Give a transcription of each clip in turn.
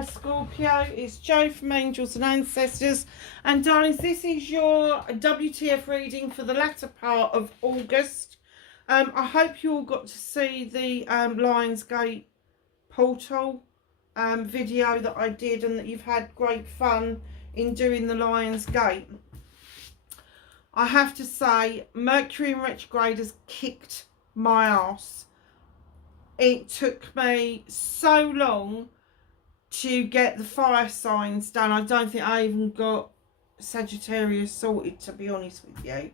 Hi Scorpio, it's Jo from Angels and Ancestors, and darlings, this is your WTF reading for the latter part of August. I hope you all got to see the Lionsgate portal video that I did, and that you've had great fun in doing the Lionsgate. I have to say, Mercury in retrograde has kicked my ass. It took me so long to get the fire signs done. I don't think I even got Sagittarius sorted, to be honest with you.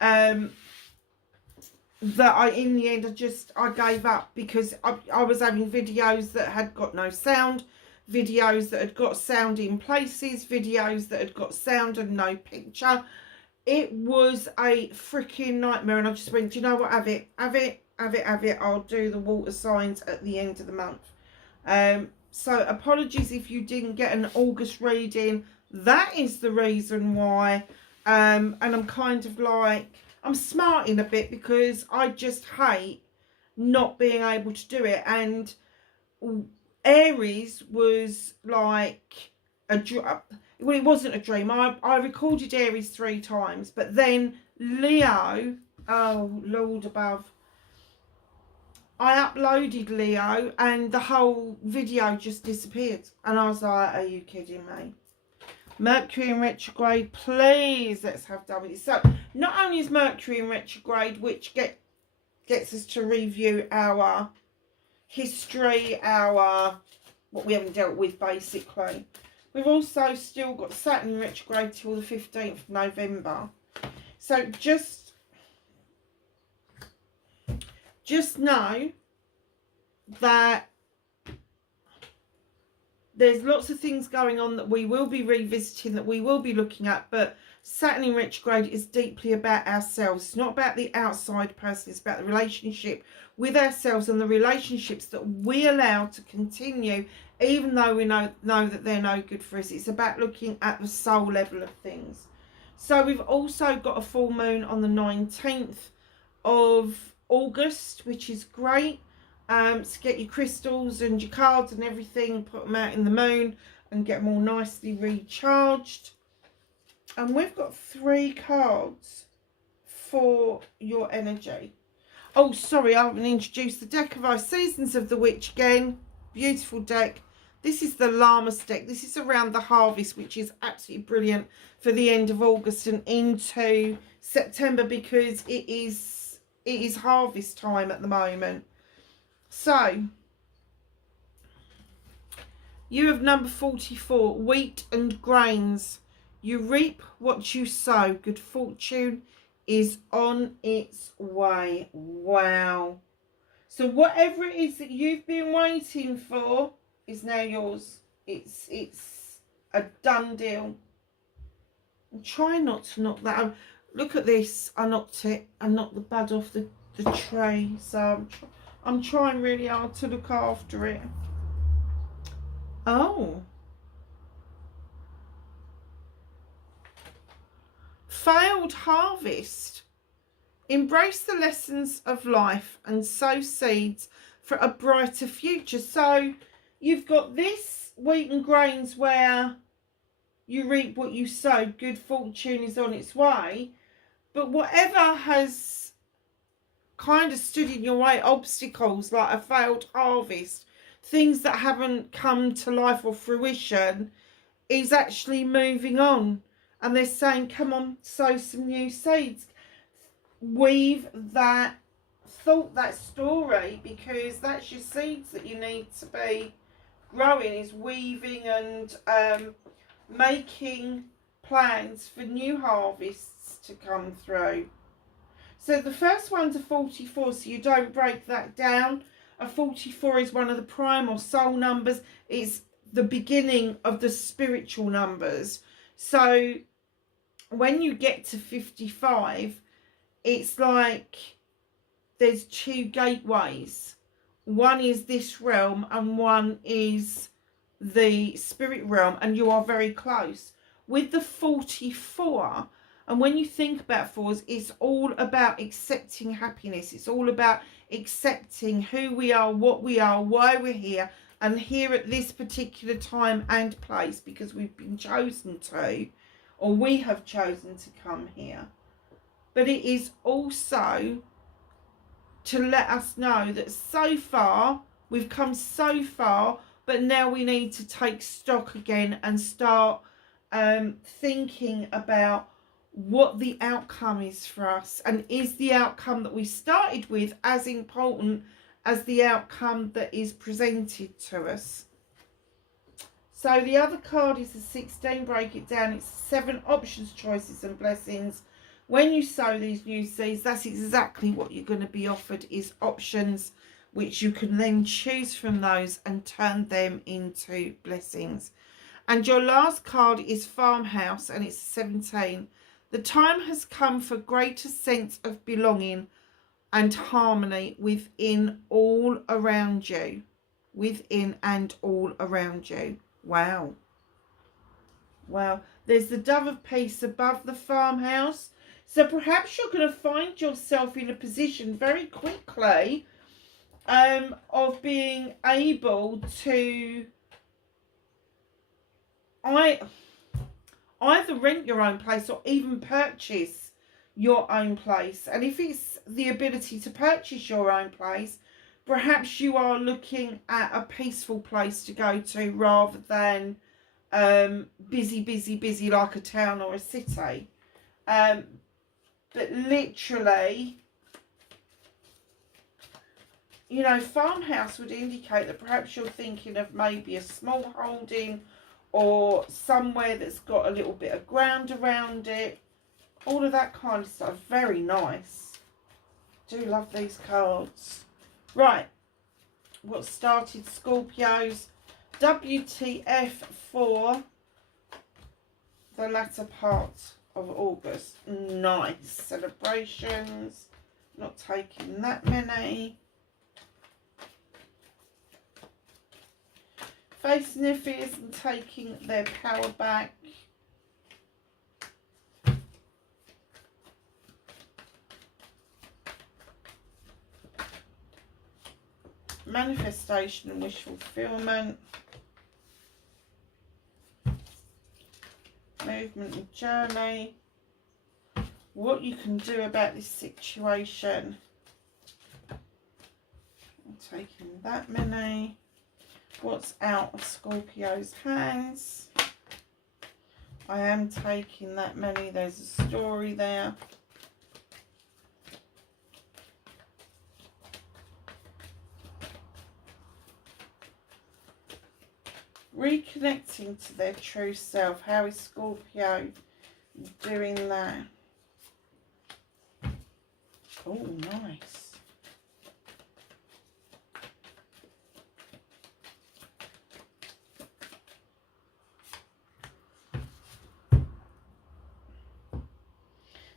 That in the end, I gave up because I was having videos that had got no sound, videos that had got sound in places, videos that had got sound and no picture. It was a freaking nightmare, and I just went, do you know what, have it. I'll do the water signs at the end of the month. So apologies if you didn't get an August reading. That is the reason why. And I'm kind of like, I'm smarting a bit because I just hate not being able to do it. And Aries was like well, it wasn't a dream. I recorded Aries 3 times, but then Leo, oh Lord above, I uploaded Leo and the whole video just disappeared. And I was like, are you kidding me? Mercury in retrograde, please, let's have done with it. So, not only is Mercury in retrograde, which gets us to review our history, what we haven't dealt with, basically. We've also still got Saturn in retrograde till the 15th of November. So, just know that there's lots of things going on that we will be revisiting, that we will be looking at, but Saturn in retrograde is deeply about ourselves. It's not about the outside person, it's about the relationship with ourselves and the relationships that we allow to continue even though we know that they're no good for us. It's about looking at the soul level of things. So we've also got a full moon on the 19th of August, which is great. To get your crystals and your cards and everything, put them out in the moon and get them all nicely recharged. And we've got 3 cards for your energy. Oh, sorry, I haven't introduced the deck of our Seasons of the Witch again. Beautiful deck. This is the Llamas deck. This is around the harvest, which is absolutely brilliant for the end of August and into September, because it is harvest time at the moment. So, you have number 44, wheat and grains. You reap what you sow. Good fortune is on its way. Wow. So whatever it is that you've been waiting for is now yours. It's a done deal. And try not to knock that out. Look at this. I knocked it. I knocked the bud off the tray. So I'm trying really hard to look after it. Oh. Failed harvest. Embrace the lessons of life and sow seeds for a brighter future. So you've got this wheat and grains where you reap what you sow. Good fortune is on its way. But whatever has kind of stood in your way, obstacles like a failed harvest, things that haven't come to life or fruition, is actually moving on. And they're saying, come on, sow some new seeds. Weave that thought, that story, because that's your seeds that you need to be growing, is weaving and making plans for new harvests to come through. So the first one's a 44, so you don't break that down. A 44 is one of the primal soul numbers. It's the beginning of the spiritual numbers. So when you get to 55, it's like there's 2 gateways. One is this realm and one is the spirit realm, and you are very close. With the 44, and when you think about 4s, it's all about accepting happiness. It's all about accepting who we are, what we are, why we're here, and here at this particular time and place, because we've been chosen to, or we have chosen to come here. But it is also to let us know that so far, we've come so far, but now we need to take stock again and start thinking about what the outcome is for us, and is the outcome that we started with as important as the outcome that is presented to us. So the other card is the 16. Break it down. It's 7 options, choices and blessings. When you sow these new seeds, that's exactly what you're going to be offered, is options, which you can then choose from those and turn them into blessings. And your last card is farmhouse, and it's 17. The time has come for greater sense of belonging and harmony within all around you. Within and all around you. Wow. Wow. There's the dove of peace above the farmhouse. So perhaps you're going to find yourself in a position very quickly of being able to either rent your own place or even purchase your own place. And if it's the ability to purchase your own place, perhaps you are looking at a peaceful place to go to rather than busy like a town or a city. But literally, you know, farmhouse would indicate that perhaps you're thinking of maybe a small holding or somewhere that's got a little bit of ground around it. All of that kind of stuff. Very nice. Do love these cards. Right. What started Scorpios? WTF for the latter part of August. Nice. Celebrations. Not taking that many. Facing their fears and taking their power back. Manifestation and wish fulfillment. Movement and journey. What you can do about this situation. I'm taking that many. What's out of Scorpio's hands? I am taking that many. There's a story there. Reconnecting to their true self. How is Scorpio doing that? Oh, nice.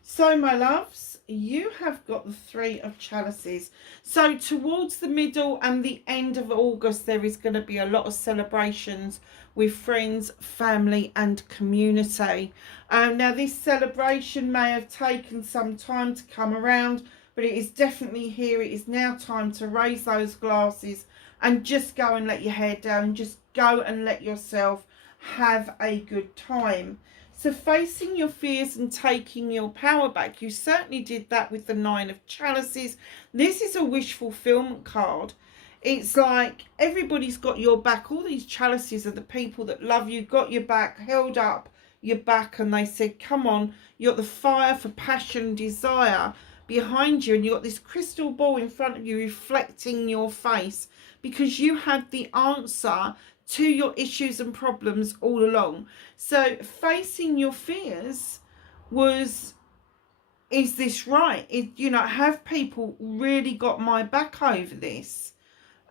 So, my loves, you have got the 3 of chalices. So, towards the middle and the end of August, there is going to be a lot of celebrations with friends, family and community. Now, this celebration may have taken some time to come around, but it is definitely here. It is now time to raise those glasses and just go and let your hair down. Just go and let yourself have a good time. So facing your fears and taking your power back, you certainly did that with the 9 of chalices. This is a wish fulfillment card. It's like everybody's got your back. All these chalices are the people that love you, got your back, held up your back, and they said, come on, you got the fire for passion, desire behind you, and you got this crystal ball in front of you reflecting your face because you had the answer to your issues and problems all along. So facing your fears was, is this right? You know, have people really got my back over this?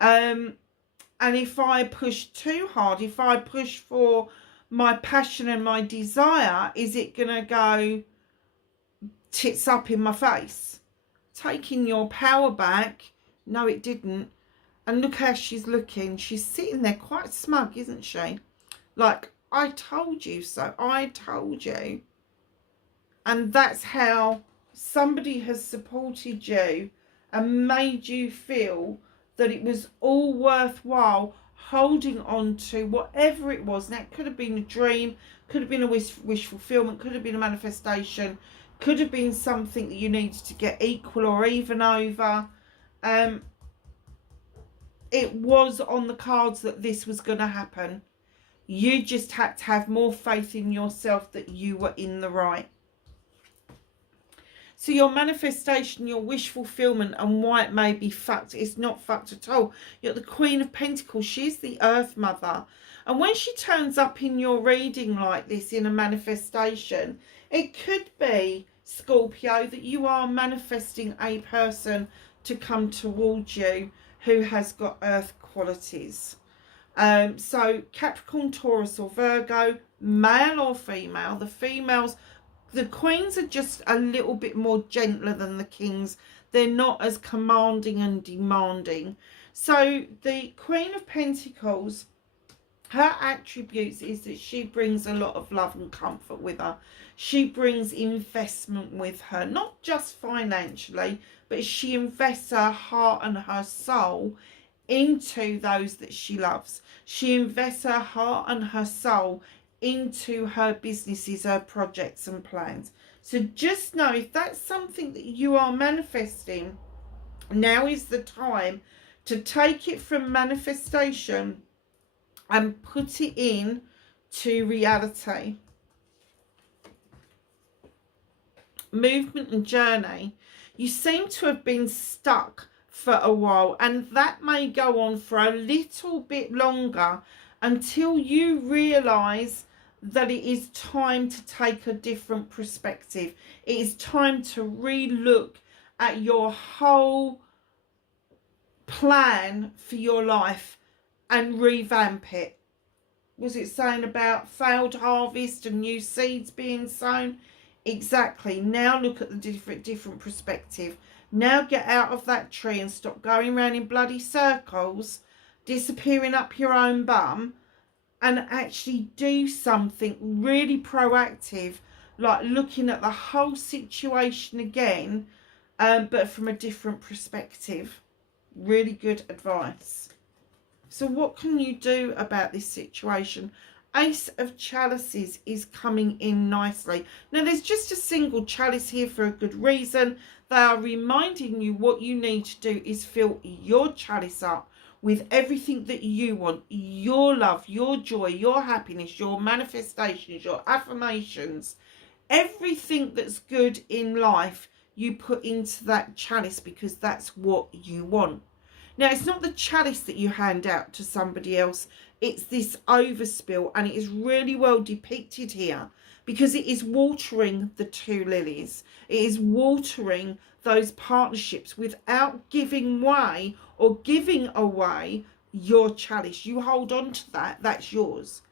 And if I push too hard, if I push for my passion and my desire, is it going to go tits up in my face? Taking your power back, no it didn't. And look how she's looking. She's sitting there quite smug, isn't she? Like, I told you so. I told you. And that's how somebody has supported you and made you feel that it was all worthwhile holding on to whatever it was. Now, it could have been a dream, could have been a wish fulfillment, could have been a manifestation, could have been something that you needed to get equal or even over. It was on the cards that this was going to happen. You just had to have more faith in yourself that you were in the right. So your manifestation, your wish fulfillment, and why it may be fucked, it's not fucked at all. You're the Queen of Pentacles. She's the Earth Mother. And when she turns up in your reading like this in a manifestation, it could be, Scorpio, that you are manifesting a person to come towards you who has got Earth qualities. So Capricorn, Taurus or Virgo, male or female. The females, the queens are just a little bit more gentler than the kings. They're not as commanding and demanding. So the Queen of Pentacles, her attributes is that she brings a lot of love and comfort with her. She brings investment with her, not just financially, but she invests her heart and her soul into those that she loves. She invests her heart and her soul into her businesses, her projects and plans. So just know, if that's something that you are manifesting, now is the time to take it from manifestation and put it in to reality. Movement and journey. You seem to have been stuck for a while, and that may go on for a little bit longer until you realize that it is time to take a different perspective. It is time to re-look at your whole plan for your life and revamp it. Was it saying about failed harvest and new seeds being sown? Exactly. Now look at the different perspective. Now get out of that tree and stop going around in bloody circles, disappearing up your own bum, and actually do something really proactive, like looking at the whole situation again, but from a different perspective. Really good advice. So what can you do about this situation? Ace of Chalices is coming in nicely. Now, there's just a single chalice here for a good reason. They are reminding you what you need to do is fill your chalice up with everything that you want. Your love, your joy, your happiness, your manifestations, your affirmations. Everything that's good in life, you put into that chalice because that's what you want. Now, it's not the chalice that you hand out to somebody else. It's this overspill, and it is really well depicted here because it is watering the two lilies. It is watering those partnerships without giving way or giving away your chalice. You hold on to that. That's yours.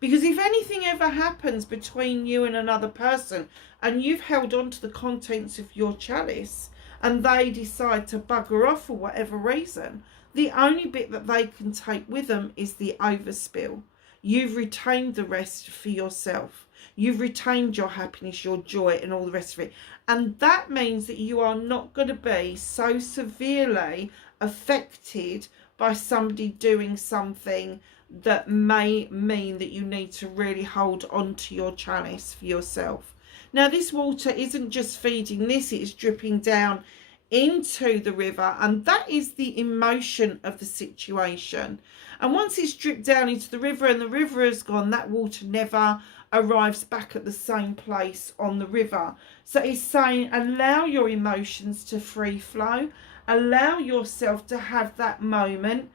Because if anything ever happens between you and another person and you've held on to the contents of your chalice and they decide to bugger off for whatever reason, the only bit that they can take with them is the overspill. You've retained the rest for yourself. You've retained your happiness, your joy, and all the rest of it. And that means that you are not going to be so severely affected by somebody doing something that may mean that you need to really hold on to your chalice for yourself. Now, this water isn't just feeding this, it is dripping down into the river, and that is the emotion of the situation. And once it's dripped down into the river and the river has gone, that water never arrives back at the same place on the river. So it's saying, allow your emotions to free flow, allow yourself to have that moment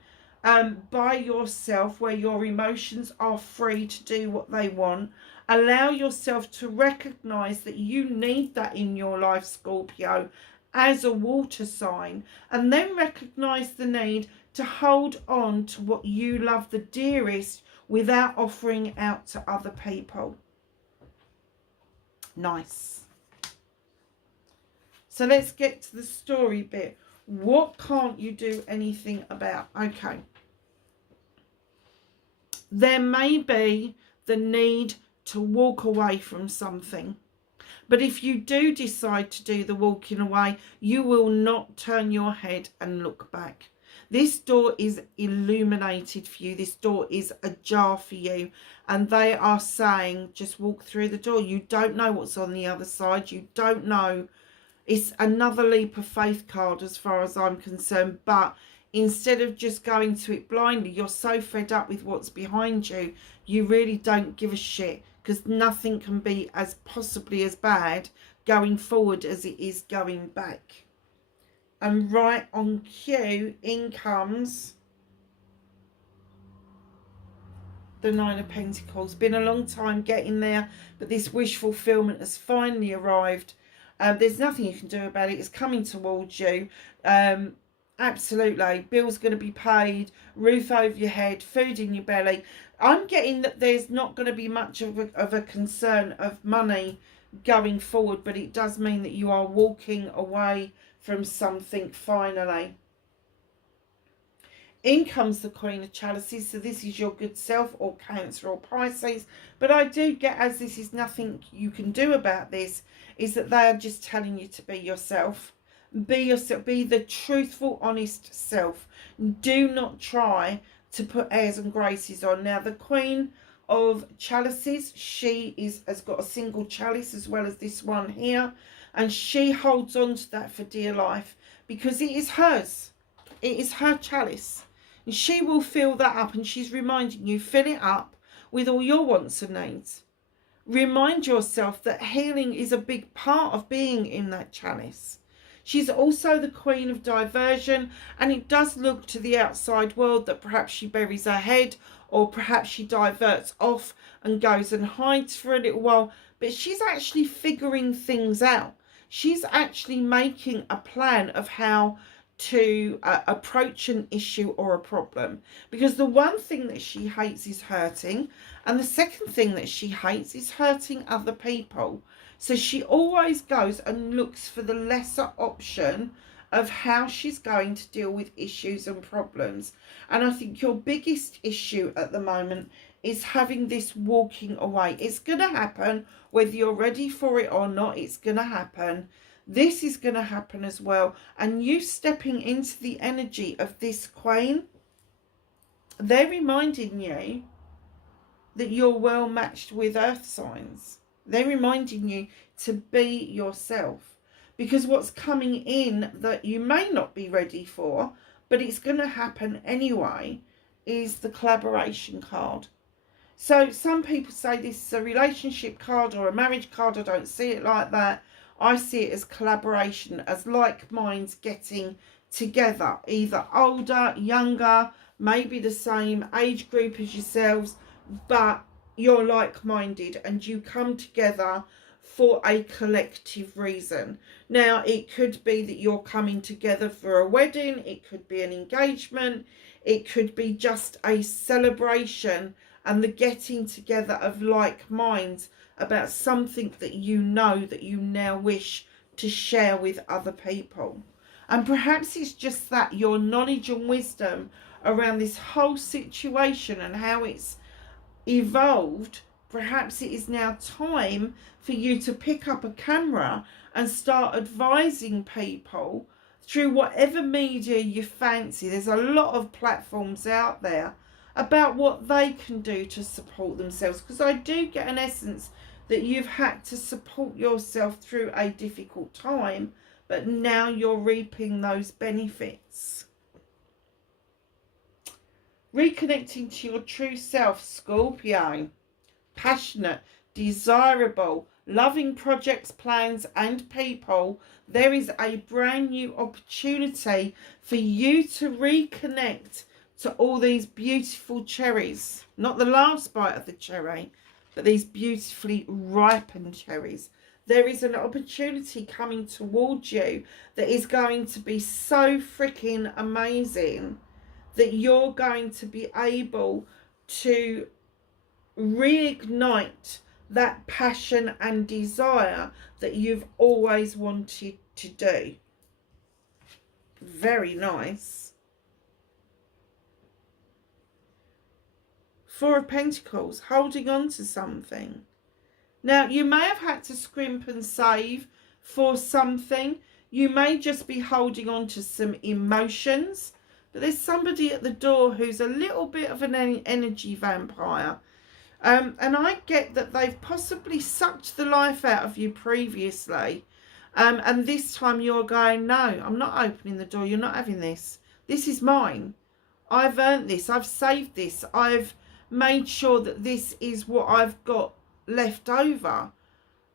by yourself where your emotions are free to do what they want. Allow yourself to recognize that you need that in your life, Scorpio, as a water sign, and then recognize the need to hold on to what you love the dearest without offering out to other people. Nice. So let's get to the story bit. What can't you do anything about? Okay. There may be the need to walk away from something. But if you do decide to do the walking away, you will not turn your head and look back. This door is illuminated for you. This door is ajar for you. And they are saying, just walk through the door. You don't know what's on the other side. You don't know. It's another leap of faith card as far as I'm concerned. But instead of just going to it blindly, you're so fed up with what's behind you, you really don't give a shit. Because nothing can be as possibly as bad going forward as it is going back. And right on cue, in comes the Nine of Pentacles. Been a long time getting there, but this wish fulfillment has finally arrived. There's nothing you can do about it. It's coming towards you. Absolutely. Bills going to be paid, roof over your head, food in your belly. I'm getting that there's not going to be much of a concern of money going forward, but it does mean that you are walking away from something finally. In comes the Queen of Chalices. So this is your good self, or Cancer or Pisces. But I do get, as this is nothing you can do about this, is that they are just telling you to be yourself. Be yourself. Be the truthful, honest self. Do not try to put airs and graces on. Now, the Queen of Chalices, she has got a single chalice as well as this one here. And she holds on to that for dear life because it is hers. It is her chalice. And she will fill that up, and she's reminding you, fill it up with all your wants and needs. Remind yourself that healing is a big part of being in that chalice. She's also the Queen of Diversion, and it does look to the outside world that perhaps she buries her head, or perhaps she diverts off and goes and hides for a little while. But she's actually figuring things out. She's actually making a plan of how to approach an issue or a problem. Because the one thing that she hates is hurting. And the second thing that she hates is hurting other people. So she always goes and looks for the lesser option of how she's going to deal with issues and problems. And I think your biggest issue at the moment is having this walking away. It's going to happen, whether you're ready for it or not, it's going to happen. This is going to happen as well. And you stepping into the energy of this Queen, they're reminding you that you're well matched with earth signs. They're reminding you to be yourself. Because what's coming in that you may not be ready for, but it's going to happen anyway, is the collaboration card. So some people say this is a relationship card or a marriage card. I don't see it like that. I see it as collaboration, as like minds getting together, either older, younger, maybe the same age group as yourselves, but you're like-minded and you come together for a collective reason. Now, it could be that you're coming together for a wedding, it could be an engagement, it could be just a celebration and the getting together of like minds about something that you know that you now wish to share with other people. And perhaps it's just that your knowledge and wisdom around this whole situation and how it's evolved, perhaps it is now time for you to pick up a camera and start advising people through whatever media you fancy. There's a lot of platforms out there about what they can do to support themselves, because I do get an essence that you've had to support yourself through a difficult time, but now you're reaping those benefits. Reconnecting to your true self, Scorpio. Passionate, desirable, loving projects, plans and people. There is a brand new opportunity for you to reconnect to all these beautiful cherries. Not the last bite of the cherry, but these beautifully ripened cherries. There is an opportunity coming towards you that is going to be so freaking amazing that you're going to be able to reignite that passion and desire that you've always wanted to do. Very nice. Four of Pentacles, holding on to something. Now, you may have had to scrimp and save for something. You may just be holding on to some emotions but there's somebody at the door who's a little bit of an energy vampire. And I get that they've possibly sucked the life out of you previously. And this time you're going, no, I'm not opening the door. You're not having this. This is mine. I've earned this. I've saved this. I've made sure that this is what I've got left over.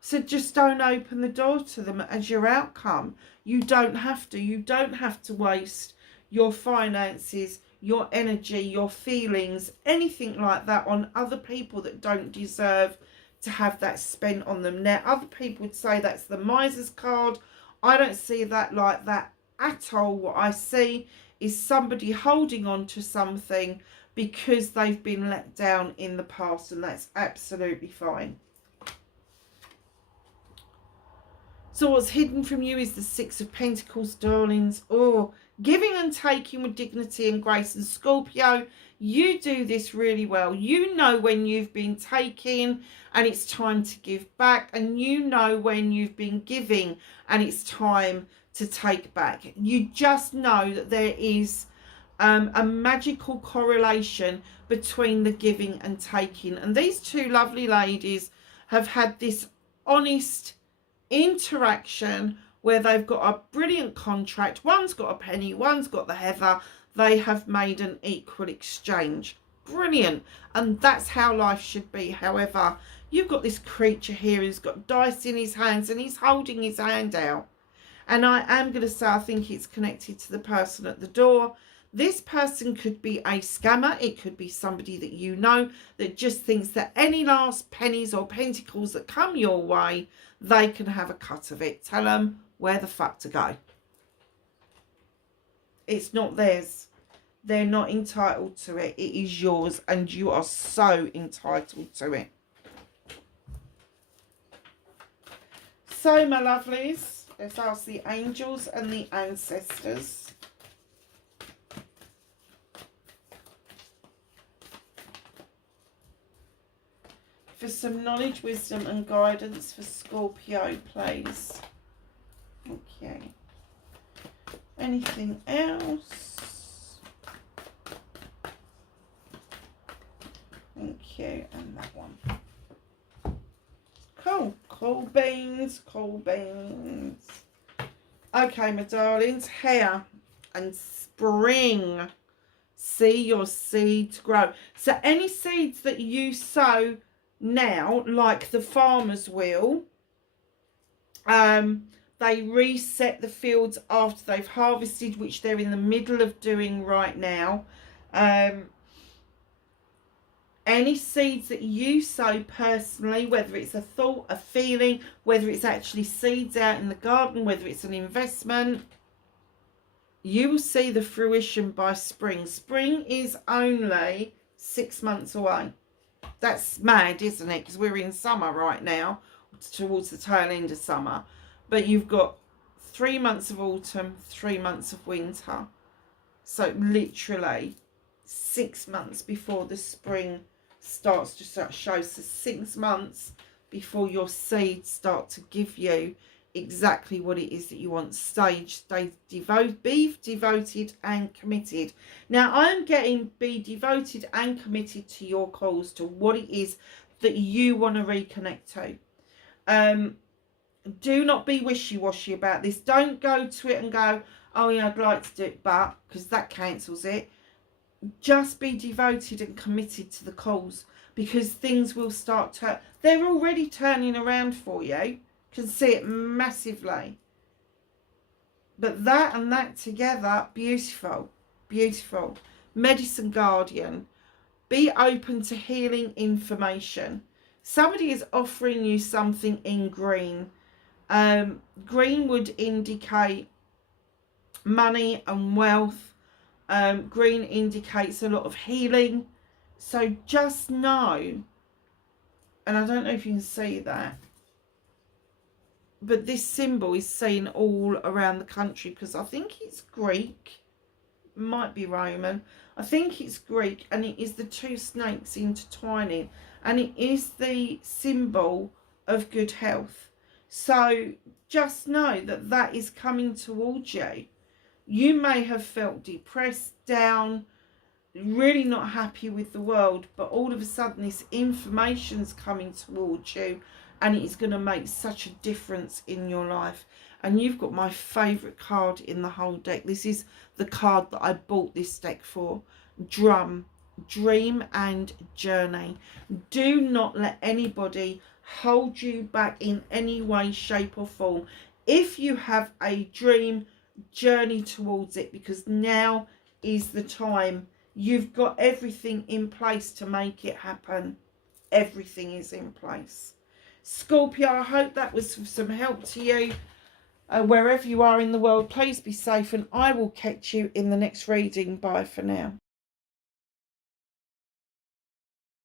So just don't open the door to them as your outcome. You don't have to. You don't have to waste your finances, your energy, your feelings, anything like that on other people that don't deserve to have that spent on them. Now, other people would say that's the miser's card. I don't see that like that at all. What I see is somebody holding on to something because they've been let down in the past, and that's absolutely fine. So what's hidden from you is the Six of Pentacles, darlings. Oh, giving and taking with dignity and grace. And Scorpio, you do this really well. You know when you've been taking and it's time to give back. And you know when you've been giving and it's time to take back. You just know that there is a magical correlation between the giving and taking. And these two lovely ladies have had this honest interaction where they've got a brilliant contract. One's got a penny, one's got the heather. They have made an equal exchange. Brilliant. And that's how life should be. However, you've got this creature here who's got dice in his hands and he's holding his hand out. And I am going to say I think it's connected to the person at the door. This person could be a scammer. It could be somebody that you know that just thinks that any last pennies or pentacles that come your way, they can have a cut of it. Tell them where the fuck to go. It's not theirs. They're not entitled to it. It is yours and you are so entitled to it. So, my lovelies, let's ask the angels and the ancestors for some knowledge, wisdom and guidance for Scorpio, please. Okay. Anything else? Thank you. And that one. Cool. Cool beans. Cool beans. Okay, my darlings. Hair and spring. See your seeds grow. So any seeds that you sow now, like the farmers will, they reset the fields after they've harvested, which they're in the middle of doing right now. Any seeds that you sow personally, whether it's a thought, a feeling, whether it's actually seeds out in the garden, whether it's an investment, you will see the fruition by spring. Spring is only 6 months away. That's mad, isn't it? Because we're in summer right now, towards the tail end of summer. But you've got 3 months of autumn, 3 months of winter. So literally 6 months before the spring starts to show. So 6 months before your seeds start to give you exactly what it is that you want. Be devoted and committed. Now I'm getting be devoted and committed to your calls, to what it is that you want to reconnect to. Do not be wishy-washy about this. Don't go to it and go, oh yeah, I'd like to do it, but, because that cancels it. Just be devoted and committed to the calls, because things will start to, they're already turning around for you. Can see it massively. But that and that together, beautiful, beautiful. Medicine Guardian, be open to healing information. Somebody is offering you something in green. Green would indicate money and wealth. Green indicates a lot of healing. So just know, and I don't know if you can see that, but this symbol is seen all around the country, because I think it's Greek, might be Roman, I think it's Greek, and it is the two snakes intertwining, and it is the symbol of good health. So just know that that is coming towards you. You may have felt depressed, down, really not happy with the world, but all of a sudden this information's coming towards you, and it is going to make such a difference in your life. And you've got my favourite card in the whole deck. This is the card that I bought this deck for. Drum, dream and journey. Do not let anybody hold you back in any way, shape or form. If you have a dream, journey towards it, because now is the time. You've got everything in place to make it happen. Everything is in place. Scorpio, I hope that was some help to you. Wherever you are in the world, please be safe, and I will catch you in the next reading. Bye for now.